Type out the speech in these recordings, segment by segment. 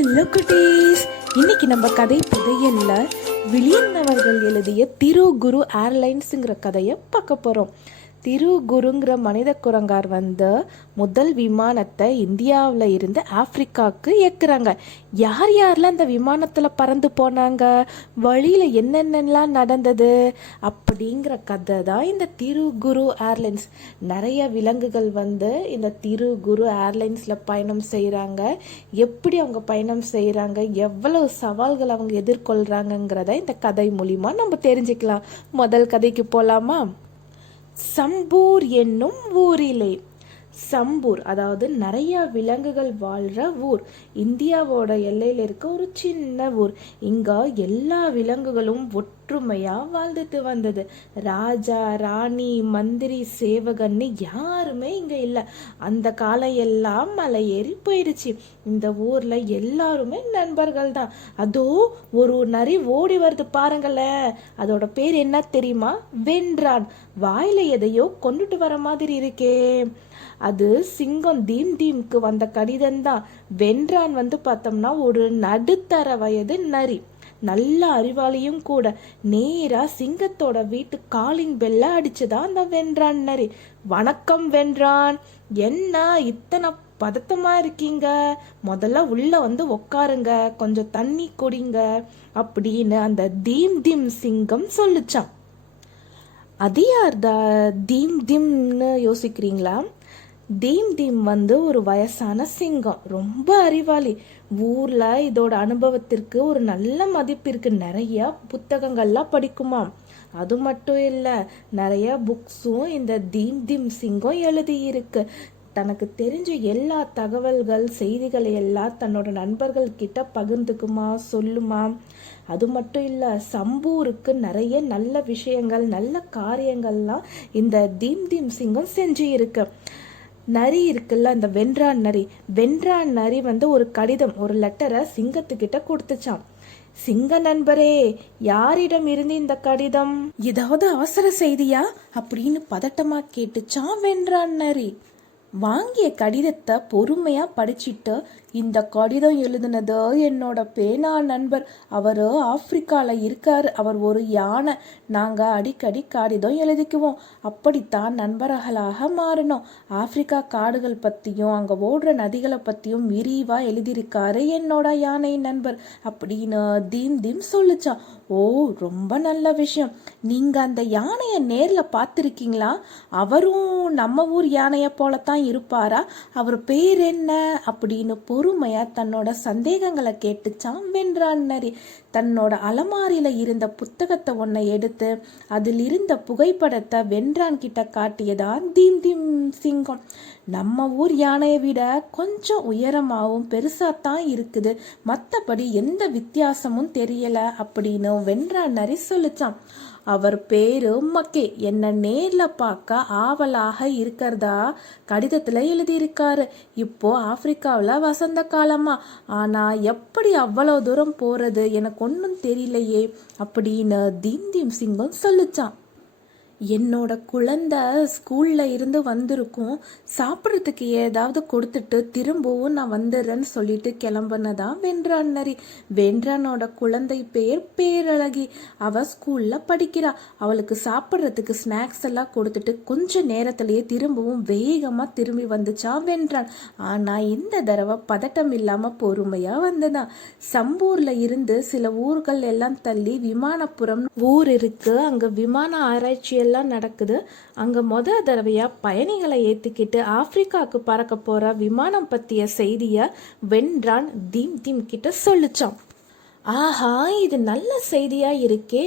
Hello குட்டீஸ் இன்னைக்கு நம்ம கதை புதையல்ல விழியன்னவர்கள் எழுதிய திரு குரு ஏர்லைன்ஸுங்கிற கதையை பார்க்க போகிறோம் திரு குருங்கிற மனித குரங்கார் வந்து முதல் விமானத்தை இந்தியாவில் இருந்து ஆப்பிரிக்காவுக்கு ஏற்கிறாங்க யார் யாரெல்லாம் அந்த விமானத்தில் பறந்து போனாங்க? வழியில் என்னென்னலாம் நடந்தது? அப்படிங்கிற கதை தான் இந்த திரு குரு ஏர்லைன்ஸ். நிறைய விலங்குகள் வந்து இந்த திரு குரு ஏர்லைன்ஸில் பயணம் செய்கிறாங்க எப்படி அவங்க பயணம் செய்கிறாங்க எவ்வளவு சவால்கள் அவங்க எதிர்கொள்கிறாங்கங்கிறத இந்த கதை மூலிமா நம்ம தெரிஞ்சுக்கலாம். முதல் கதைக்கு போகலாமா சம்பூர் என்னும் ஊரிலே. சம்பூர் அதாவது நிறைய விலங்குகள் வாழ்ற ஊர். இந்தியாவோட எல்லையில் இருக்க ஒரு சின்ன ஊர். இங்க எல்லா விலங்குகளும் ஒற்றுமையா வாழ்ந்துட்டு வந்தது. ராஜா ராணி மந்திரி சேவகன்னு யாருமே இங்க இல்ல. அந்த காலம் எல்லாம் மலை ஏறி போயிடுச்சு இந்த ஊர்ல எல்லாருமே நண்பர்கள் தான். அதோ ஒரு நரி ஓடி வருது பாருங்களேன். அதோட பேர் என்ன தெரியுமா? வென்றான். வாயில எதையோ கொண்டுட்டு வர மாதிரி இருக்கே. அது சிங்கம் தீம் தீம்க்கு வந்த கடிதம் தான். வென்றான் வந்து பார்த்தோம்னா ஒரு நடுத்தர வயது நரி. நல்ல அறிவாளியும் கூட. நேரா சிங்கத்தோட வீட்டு காலிங் பெல்ல அடிச்சுதான் அந்த வென்றான் நரி வணக்கம் வென்றான். என்ன இத்தனை பதட்டமா இருக்கீங்க? முதல்ல உள்ள வந்து உக்காருங்க. கொஞ்சம் தண்ணி குடிங்க. அப்படின்னு அந்த தீம் தீம் சிங்கம் சொல்லுச்சான் அது யார்தா தீம் தீம்னு யோசிக்கிறீங்களா? தீம் தீம் வந்து ஒரு வயசான சிங்கம். ரொம்ப அறிவாளி. ஊர்ல இதோட அனுபவத்திற்கு ஒரு நல்ல மதிப்பு இருக்கு. நிறைய புத்தகங்கள்லாம் படிக்குமா அது மட்டும் இல்லை நிறைய புக்ஸும் இந்த தீம் தீம் சிங்கம் எழுதியிருக்கு. தனக்கு தெரிஞ்ச எல்லா தகவல்கள் செய்திகளை எல்லாம் தன்னோட நண்பர்கள் கிட்ட பகிர்ந்துக்குமா சொல்லுமா? அது மட்டும் இல்லை சம்பூருக்கு நிறைய நல்ல விஷயங்கள் நல்ல காரியங்கள்லாம் இந்த தீம் தீம் சிங்கம் செஞ்சு இருக்கு நரி இருக்குல்ல அந்த வென்றான் நரி. வென்றான் நரி வந்து ஒரு கடிதம் ஒரு லெட்டரை சிங்கத்துக்கிட்ட கொடுத்துச்சான் சிங்க நண்பரே யாரிடம் இருந்து இந்த கடிதம்? ஏதாவது அவசர செய்தியா? அப்படின்னு பதட்டமா கேட்டுச்சான் வென்றான் நரி. வாங்கிய கடிதத்தை பொறுமையா படிச்சிட்டு இந்த கடிதம் எழுதுனது என்னோட பேனா நண்பர். அவர் ஆப்பிரிக்காவில் இருக்கார். அவர் ஒரு யானை. நாங்கள் அடிக்கடி கடிதம் எழுதிக்குவோம். அப்படித்தான் நண்பர்களாக மாறணும் ஆப்பிரிக்கா காடுகள் பற்றியும் அங்கே ஓடுற நதிகளை பற்றியும் விரிவாக எழுதியிருக்காரு என்னோட யானை நண்பர். அப்படின்னு தீம் தீம் சொல்லிச்சான் ஓ ரொம்ப நல்ல விஷயம். நீங்கள் அந்த யானையை நேரில் பார்த்துருக்கீங்களா? அவரும் நம்ம ஊர் யானையை போலத்தான் இருப்பாரா? அவர் பேர் என்ன? அப்படின்னு பொறுமையா தன்னோட சந்தேகங்களை கேட்டுச்சான் வென்றான் நரி. தன்னோட அலமாரியில இருந்த புத்தகத்தை ஒன்னை எடுத்து அதில் இருந்த புகைப்படத்தை வென்றான் கிட்ட காட்டியதான் தீம் தீம் சிங்கம். நம்ம ஊர் யானையை விட கொஞ்சம் உயரமாகவும் பெருசாத்தான் இருக்குது. மற்றபடி எந்த வித்தியாசமும் தெரியல அப்படின்னு வென்றா நரி சொல்லிச்சான். அவர் பேரு மக்கே. என்னை நேரில் பார்க்க ஆவலாக இருக்கிறதா? கடிதத்தில் எழுதியிருக்காரு. இப்போ ஆப்பிரிக்காவில் வசந்த காலமா. ஆனால் எப்படி அவ்வளோ தூரம் போறது? எனக்கு ஒன்றும் தெரியலையே அப்படின்னு தீம் தீம் சிங்கம் சொல்லுச்சான். என்னோட குழந்தை ஸ்கூல்ல இருந்து வந்திருக்கும். சாப்பிட்றதுக்கு ஏதாவது கொடுத்துட்டு திரும்பவும் நான் வந்துடுறேன்னு சொல்லிட்டு கிளம்புனதா வென்றான் நரி வென்றானோட குழந்தை பேர் பேரழகி. அவ ஸ்கூல்ல படிக்கிறா. அவளுக்கு சாப்பிட்றதுக்கு ஸ்நாக்ஸ் எல்லாம் கொடுத்துட்டு கொஞ்ச நேரத்திலேயே திரும்பவும் வேகமா திரும்பி வந்துச்சா வென்றான். ஆனா இந்த தடவை பதட்டம் இல்லாம பொறுமையா வந்ததான் சம்பூர்ல இருந்து சில ஊர்கள் எல்லாம் தள்ளி விமானப்புறம் ஊர் இருக்கு. அங்க விமான ஆராய்ச்சி எல்லாம் நடக்குது. அங்கே மொத தடவையாக பயணிகளை ஏற்றிக்கிட்டு ஆப்பிரிக்காவுக்கு பறக்க போகிற விமானம் பற்றிய செய்தியை வென்றான் தீம் தீம் கிட்ட சொல்லிச்சான். ஆஹா இது நல்ல செய்தியா இருக்கே.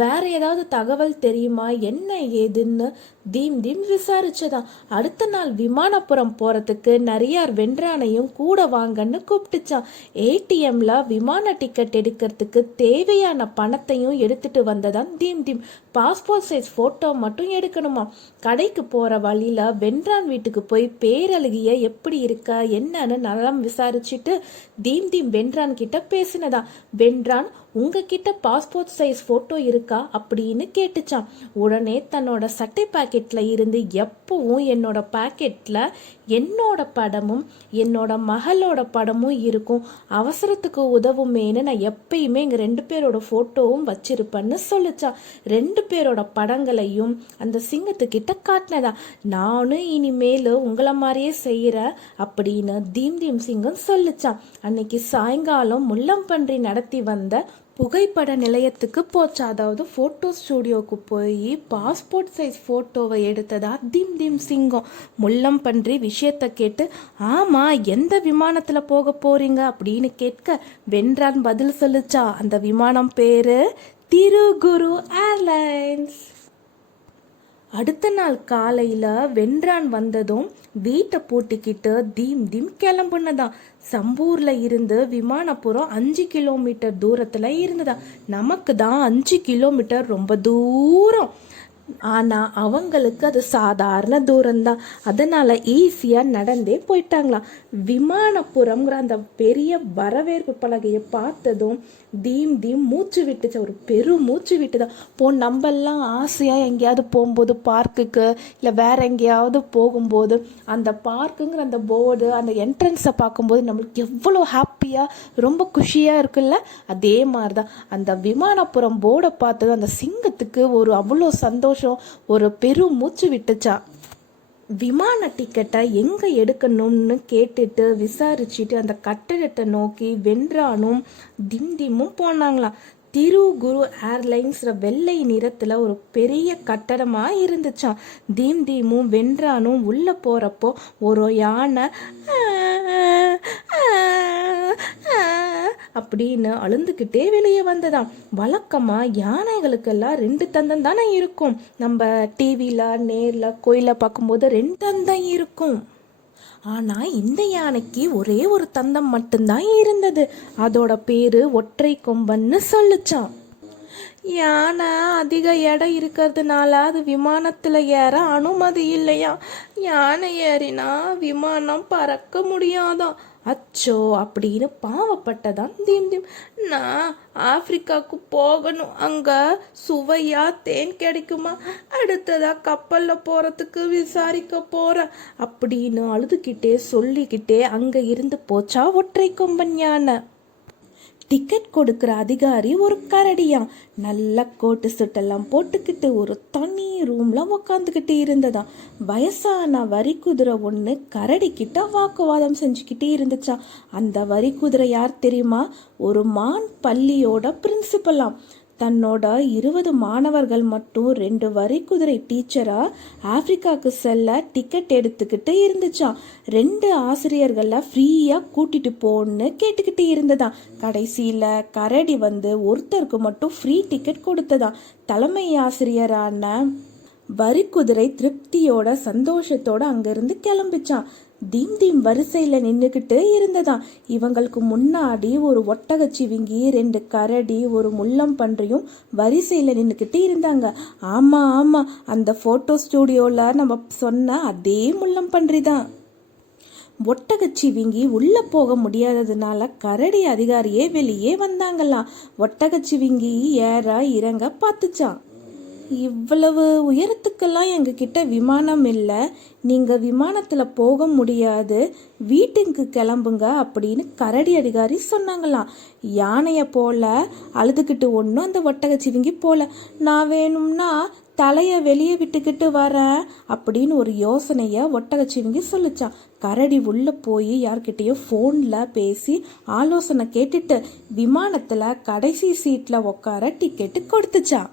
வேற ஏதாவது தகவல் தெரியுமா? என்ன ஏதுன்னு தீம் தீம் விசாரிச்சதாம். அடுத்த நாள் விமானப்புறம் போறதுக்கு நரியார் வென்றானையும் கூட வாங்கன்னு கூப்பிட்டுச்சான் ஏடிஎம்ல விமான டிக்கெட் எடுக்கிறதுக்கு தேவையான பணத்தையும் எடுத்துட்டு வந்ததான் தீம் தீம். பாஸ்போர்ட் சைஸ் போட்டோ மட்டும் எடுக்கணுமா கடைக்கு போற வழியில வென்றான் வீட்டுக்கு போய் பேரழுகிய எப்படி இருக்கா என்னன்னு நலம் விசாரிச்சுட்டு தீம் தீம் வென்றான் கிட்ட பேசினதா வென்றான் உங்ககிட்ட பாஸ்போர்ட் சைஸ் ஃபோட்டோ இருக்கா அப்படின்னு கேட்டுச்சான் உடனே தன்னோட சட்டை பாக்கெட்டில் இருந்து எப்பவும் என்னோட பாக்கெட்டில் என்னோட படமும் என்னோட மகளோட படமும் இருக்கும். அவசரத்துக்கு உதவுமேன்னு நான் எப்பயுமே எங்கள் ரெண்டு பேரோட ஃபோட்டோவும் வச்சிருப்பேன்னு சொல்லிச்சான் ரெண்டு பேரோட படங்களையும் அந்த சிங்கத்துக்கிட்ட காட்டினதா நானும் இனிமேல் உங்களை மாதிரியே செய்கிறேன் அப்படின்னு தீம் தீம் சிங்கம் சொல்லிச்சான் அன்னைக்கு சாயங்காலம் முள்ளம்பன்றி நடத்தி வந்த புகைப்பட நிலையத்துக்கு போச்சு. அதாவது ஃபோட்டோ ஸ்டூடியோவுக்கு போய் பாஸ்போர்ட் சைஸ் ஃபோட்டோவை எடுத்ததா தீம் தீம் சிங்கம். முள்ளம் பன்றி விஷயத்த கேட்டு ஆமாம் எந்த விமானத்தில் போக போறீங்க? அப்படின்னு கேட்க வென்றான் பதில் சொல்லுச்சா? அந்த விமானம் பேரு திருகுரு ஏர்லைன்ஸ். அடுத்த நாள் காலையில் வென்றான் வந்ததும் வீட்டை பூட்டிக்கிட்டு தீம் தீம் கிளம்புனதான். சம்பூரில் இருந்து விமானப்புறம் அஞ்சு கிலோமீட்டர் தூரத்தில் இருந்ததா? நமக்கு தான் அஞ்சு கிலோமீட்டர் ரொம்ப தூரம். ஆனால் அவங்களுக்கு அது சாதாரண தூரம்தான். அதனால் ஈஸியாக நடந்தே போயிட்டாங்களாம். விமானப்புறம்ங்கிற அந்த பெரிய வரவேற்பு பலகையை பார்த்ததும் தீம் தீம் மூச்சு விட்டுச்சு. ஒரு பெரும் மூச்சு விட்டுதான். போ நம்மெல்லாம் ஆசையாக எங்கேயாவது போகும்போது பார்க்குக்கு இல்லை வேற எங்கேயாவது போகும்போது அந்த பார்க்குங்கிற அந்த போர்டு அந்த என்ட்ரன்ஸை பார்க்கும்போது நம்மளுக்கு எவ்வளோ ஹாப்பியாக ரொம்ப குஷியாக இருக்குல்ல? அதே மாதிரி தான் அந்த விமானப்புறம் போர்டை பார்த்ததும் அந்த சிங்கத்துக்கு ஒரு அவ்வளோ சந்தோஷம் ஒரு பெரும் மூச்சு விட்டுச்சா. விமான டிக்கெட்டை எங்கே எடுக்கணும்னு கேட்டுட்டு விசாரிச்சுட்டு அந்த கட்டிடத்தை நோக்கி வென்றானும் திம்திமும் போனாங்களாம். திரு குரு ஏர்லைன்ஸ்ற வெள்ளை நிறத்தில் ஒரு பெரிய கட்டடமாக இருந்துச்சாம். தீம் தீமும் வென்றானும் உள்ளே போகிறப்போ ஒரு யானை அப்படின்னு அழுந்துக்கிட்டே வெளியே வந்ததாம். வழக்கமாக யானைகளுக்கெல்லாம் ரெண்டு தந்தம் தானே இருக்கும். நம்ம டிவியில் நேரில் கோயிலில் பார்க்கும்போது ரெண்டு தந்தம் இருக்கும். ஆனால் இந்த யானைக்கு ஒரே ஒரு தந்தம் மட்டும்தான் இருந்தது. அதோட பேரு ஒற்றை கொம்பன்னு சொல்லிச்சான் யானை அதிக எடை இருக்கிறதுனால அது விமானத்தில் ஏற அனுமதி இல்லையா யானை ஏறினா விமானம் பறக்க முடியாதான் அச்சோ அப்படின்னு பாவப்பட்டதான் தீம் தீம். நான் ஆப்பிரிக்காவுக்கு போகணும். அங்கே சுவையா தேன் கிடைக்குமா? அடுத்ததா கப்பலில் போகிறதுக்கு விசாரிக்க போகிறேன் அப்படின்னு அழுதுகிட்டே சொல்லிக்கிட்டே அங்கே இருந்து போச்சா ஒற்றை கொம்பன் யானை. டிக்கெட் கொடுக்குற அதிகாரி ஒரு கரடியா. நல்ல கோட்டு சுட்டெல்லாம் போட்டுக்கிட்டு ஒரு தனி ரூம்ல உக்காந்துக்கிட்டு இருந்ததா வயசான வரி குதிரை ஒன்று கரடி கிட்ட வாக்குவாதம் செஞ்சுக்கிட்டே இருந்துச்சா அந்த வரி குதிரை யார் தெரியுமா? ஒரு மான் பள்ளியோட பிரின்சிபலாம் தன்னோட இருபது மாணவர்கள் மட்டும் ரெண்டு வரி குதிரை டீச்சரா ஆப்பிரிக்காவுக்கு செல்ல டிக்கெட் எடுத்துக்கிட்டு இருந்துச்சான் ரெண்டு ஆசிரியர்கள ஃப்ரீயா கூட்டிட்டு போன்னு கேட்டுக்கிட்டு இருந்ததாம். கடைசியில கரடி வந்து ஒருத்தருக்கு மட்டும் ஃப்ரீ டிக்கெட் கொடுத்ததாம். தலைமை ஆசிரியரான வரிக்குதிரை திருப்தியோட சந்தோஷத்தோட அங்கிருந்து கிளம்பிச்சான் தீம் தீம் வரிசையில் நின்றுக்கிட்டு இருந்ததாம். இவங்களுக்கு முன்னாடி ஒரு ஒட்டகச்சிவிங்கி ரெண்டு கரடி ஒரு முள்ளம் பன்றியும் வரிசையில் நின்றுக்கிட்டு இருந்தாங்க. ஆமாம் ஆமாம் அந்த ஃபோட்டோ ஸ்டூடியோவில் நம்ம சொன்ன அதே முள்ளம் பன்றி தான் ஒட்டகச்சிவிங்கி உள்ளே போக முடியாததுனால கரடி அதிகாரியே வெளியே வந்தாங்களாம். ஒட்டகச்சிவிங்கி ஏற இறங்க பார்த்துச்சான் இவ்வளவு உயரத்துக்கெல்லாம் எங்ககிட்ட விமானம் இல்லை. நீங்கள் விமானத்தில் போக முடியாது. வீட்டுக்கு கிளம்புங்க அப்படின்னு கரடி அதிகாரி சொன்னாங்களாம். யானையை போல அழுதுகிட்டு ஒன்றும் அந்த ஒட்டகச்சிவிங்கி போல. நான் வேணும்னா தலையை வெளியே விட்டுக்கிட்டு வரேன் அப்படின்னு ஒரு யோசனையை ஒட்டகச்சிவிங்கி சொல்லிச்சான் கரடி உள்ளே போய் யார்கிட்டயோ ஃபோனில் பேசி ஆலோசனை கேட்டுட்டு விமானத்தில் கடைசி சீட்டில் உட்கார டிக்கெட்டு கொடுத்துச்சான்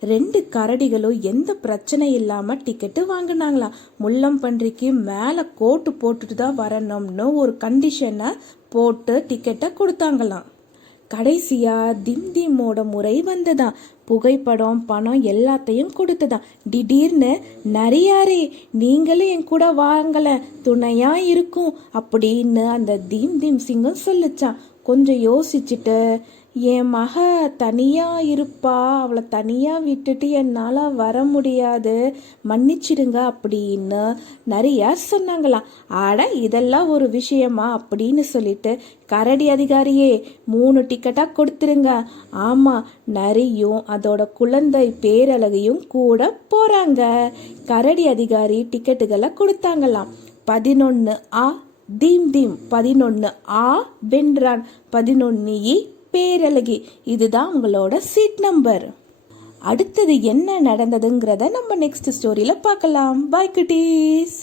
ரெண்டு கரடிகளும் எந்த பிரச்சனை இல்லாமல் டிக்கெட்டு வாங்கினாங்களாம் முள்ளம்பன்றிக்கு மேலே கோட்டு போட்டுட்டு தான் வரணும்னு ஒரு கண்டிஷனை போட்டு டிக்கெட்டை கொடுத்தாங்களாம். கடைசியா திம் திம்மோட முறை வந்ததான் புகைப்படம் பணம் எல்லாத்தையும் கொடுத்ததான் திடீர்னு நிறையாரே நீங்களும் என் கூட வாங்கல துணையா இருக்கும் அப்படின்னு அந்த தீம் தீம் சிங்கம் சொல்லிச்சான் கொஞ்சம் யோசிச்சுட்டு என் மக தனியாக இருப்பா. அவளை தனியாக விட்டுட்டு என்னால் வர முடியாது. மன்னிச்சிடுங்க அப்படின்னு நிறையா சொன்னாங்களாம். ஆட இதெல்லாம் ஒரு விஷயமா அப்படின்னு சொல்லிட்டு கரடி அதிகாரியே மூணு டிக்கெட்டாக கொடுத்துருங்க. ஆமாம் நரியும் அதோட குழந்தை பேரழகையும் கூட போகிறாங்க கரடி அதிகாரி டிக்கெட்டுகளை கொடுத்தாங்களாம். பதினொன்று ஆ தீம் தீம். பதினொன்று ஆ வென்றான். பதினொன்று இ பேரழகி இதுதான் உங்களோட சீட் நம்பர் அடுத்தது என்ன நடந்ததுங்கிறத நம்ம நெக்ஸ்ட் ஸ்டோரியில் பார்க்கலாம். பாய் குட்டீஸ்